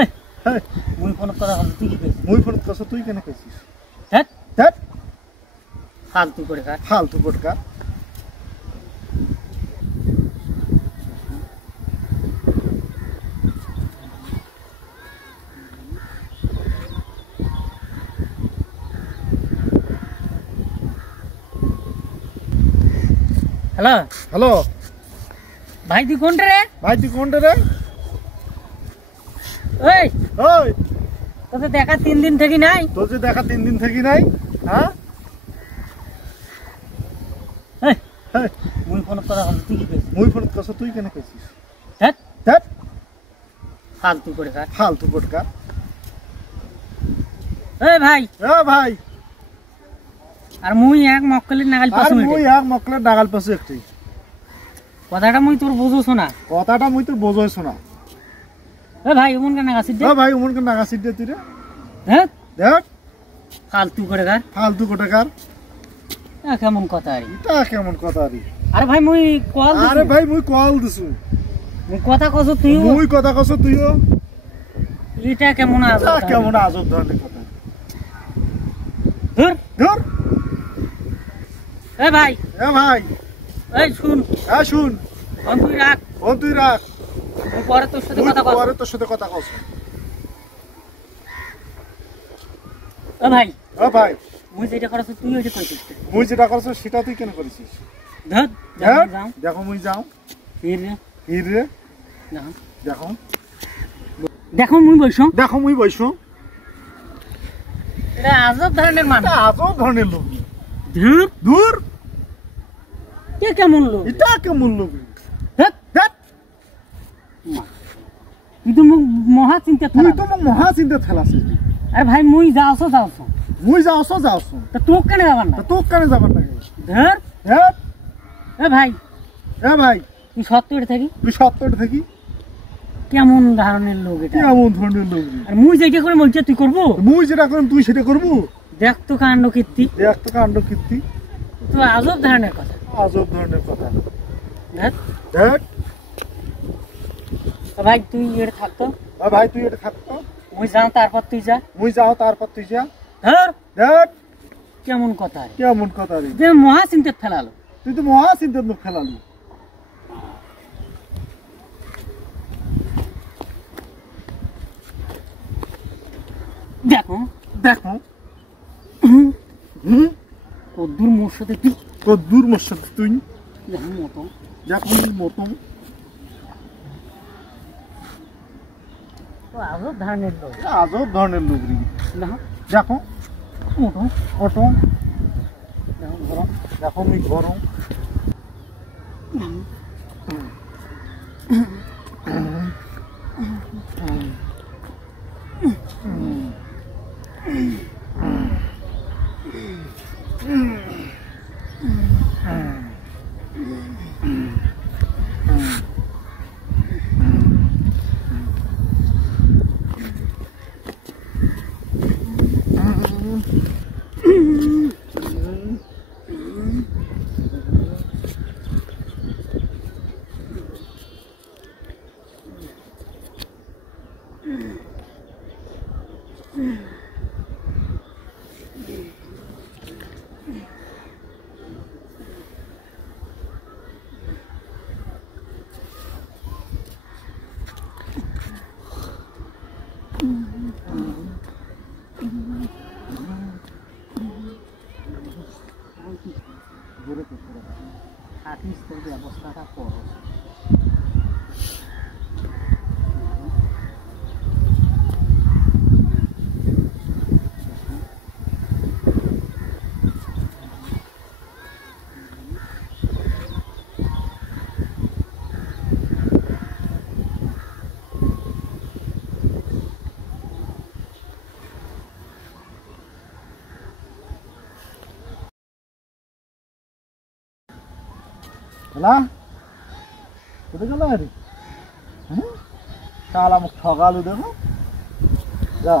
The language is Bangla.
এই এই মুই ফোন কথা হল তুই কি কইছিস? মুই ফোন কথা তুই কেন কইছিস? ধ্যাত ধ্যাত ফালতু করে কাট। ফালতু পটকা। হ্যালো হ্যালো ভাই তুই কোনটা রে? ভাই তুই কোনটা রে? ওই ওই তোকে দেখা 3 দিন থেকে নাই। তোর যে দেখা 3 দিন থেকে নাই। হ্যাঁ এই এই মুই ফোন কথা হল তুই কি কইছিস? মুই ফোন কথা তুই কেন কইছিস? ধ্যাত ধ্যাত ফালতু করে কাট। ফালতু পটকা। এই ভাই এ ভাই আর মুই এক মক্কলের নাগাল আর পাশে মুই এক মকলের ডাগাল পাশে একটি কথাটা মুই তোর বুঝোছ না। কথাটা মুই তোর বোঝাইছ না। এ ভাই এমন কেন গাছিস দে? ও ভাই উমন কেন নাগা সিট দে তুই রে? ধ্যাত দেখ ফালতু করে কাট। ফালতু কোটাকার। কেমন কথা আরে? এটা কেমন কথা রে? আরে ভাই মুই কল দিছি। আরে ভাই মুই কল দিছু। মুই কথা কছ তুই মুই কথা কছ তুইও। এটা কেমন আজব? এটা কেমন আজব ধরনের কথা। ধুর ধর এ ভাই এ ভাই এই শুন হ্যাঁ শুন ফোন তুই রাখ। ও তুই রাখ। মুই পরে তোর সাথে মুই কথা কব। পরে তোর সাথে কথা কস। এ ভাই ও ভাই মুই যেটা করছ তুই ওইটা কইছিস। মুই যেটা করছ সেটা তুই কেন করিস? ধর হ্যাঁ যাও দেখো মুই যাও ফির রে হির রে না দেখো দেখো মুই বইছো। দেখো মুই বইছো। এটা আজব ধরনের মানুষ। এটা আজব ধরনের লোক। ধুর দূর কে কেমন লোক? এটা কেমন লোক? ধ্যাত দেখ তুই তো মহা চিন্তা তুই থাকা। তো মোক মহা চিন্তা ফেলাছিস। আরে ভাই মুই যাওছ যাওছ মুই যাওছ যাওছ তা তোক কেন যাবার না? তা তোক কেন যাবার লাগে? ধর হ্যাঁ এ ভাই এ ভাই তুই সত্যি থাকি তুই সত্তর থাকি কেমন ধরনের লোক এটা? কেমন ধরনের লোক? আর মুই যেটা করে বলছি তুই করবো? মুই যেটা করম তুই সেটা করবো? দেখ তো কাণ্ড কীর্তি। দেখ তো কাণ্ড কীর্তি। তো আজব ধরনের কথা। আজব ধরনের কথা। দেখ দেখ ভাই তুই এটা থাকতো ভাই তুই এটা থাকতো মুই যাও তারপর তুই যা। মুই যাও তারপর তুই যা। ধর দেখ কেমন কথা রে? কেমন কথা রে? যে মহা চিন্তা ফেলালো। তুই তো মহা চিন্তার মুখ ফেলালি। দেখো দেখো কদ্দুর মোর সাথে তুই কদ্দুর মোর সাথে তুই যেমন মতো দেখো মতন। আজব ধরনের লোক। আজব ধরনের লোক রে। দেখো দেখো মোটো অটো দেখো গরম দেখো আমি গরম। থাকিস তোর ব্যবস্থাটা করো। না কোথায় গেল আরে? হ্যাঁ কাল আমাকে ঠকালু দেখো যা